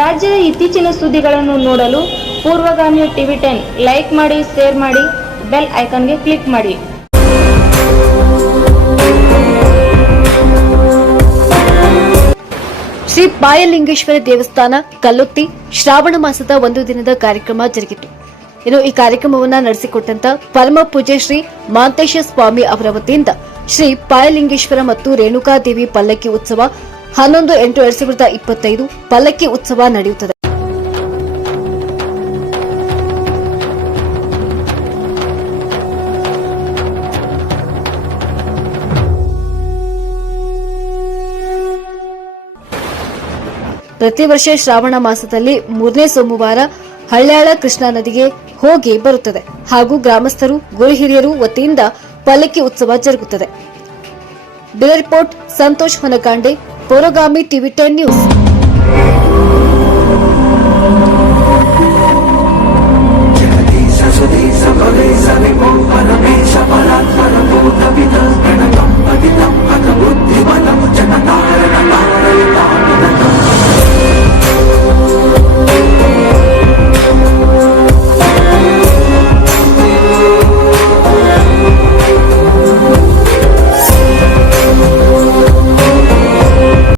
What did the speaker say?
ರಾಜ್ಯದ ಇತ್ತೀಚಿನ ಸುದ್ದಿಗಳನ್ನು ನೋಡಲು ಪೂರ್ವಗಾಮಿ ಟಿವಿ 10 ಲೈಕ್ ಮಾಡಿ, ಶೇರ್ ಮಾಡಿ, ಬೆಲ್ ಐಕಾನ್ಗೆ ಕ್ಲಿಕ್ ಮಾಡಿ. ಶ್ರೀ ಪಾಯಲಿಂಗೇಶ್ವರ ದೇವಸ್ಥಾನ ಕಲ್ಲುತ್ತಿ ಶ್ರಾವಣ ಮಾಸದ ಒಂದು ದಿನದ ಕಾರ್ಯಕ್ರಮ ಜರುಗಿತು. ಇನ್ನು ಈ ಕಾರ್ಯಕ್ರಮವನ್ನು ನಡೆಸಿಕೊಟ್ಟಂತ ಪರಮ ಪೂಜ್ಯ ಶ್ರೀ ಮಾಂತೇಶ ಸ್ವಾಮಿ ಅವರ ವತಿಯಿಂದ ಶ್ರೀ ಪಾಯಲಿಂಗೇಶ್ವರ ಮತ್ತು ರೇಣುಕಾದೇವಿ ಪಲ್ಲಕ್ಕಿ ಉತ್ಸವ 11/8/2025 ಪಲ್ಲಕ್ಕಿ ಉತ್ಸವ ನಡೆಯುತ್ತದೆ. ಪ್ರತಿ ವರ್ಷ ಶ್ರಾವಣ ಮಾಸದಲ್ಲಿ 3ನೇ ಸೋಮವಾರ ಹಳ್ಯಾಳ ಕೃಷ್ಣಾ ನದಿಗೆ ಹೋಗಿ ಬರುತ್ತದೆ ಹಾಗೂ ಗ್ರಾಮಸ್ಥರು ಗುರು ಹಿರಿಯರು ವತಿಯಿಂದ ಪಲ್ಲಕ್ಕಿ ಉತ್ಸವ ಜರುಗುತ್ತದೆ. ಬ್ಯೂರೋ ರಿಪೋರ್ಟ್ ಸಂತೋಷ್ ಹೊನಕಾಂಡೆ, ಪೂರ್ವಗಾಮಿ ಟಿವಿ 10 ನ್ಯೂಸ್.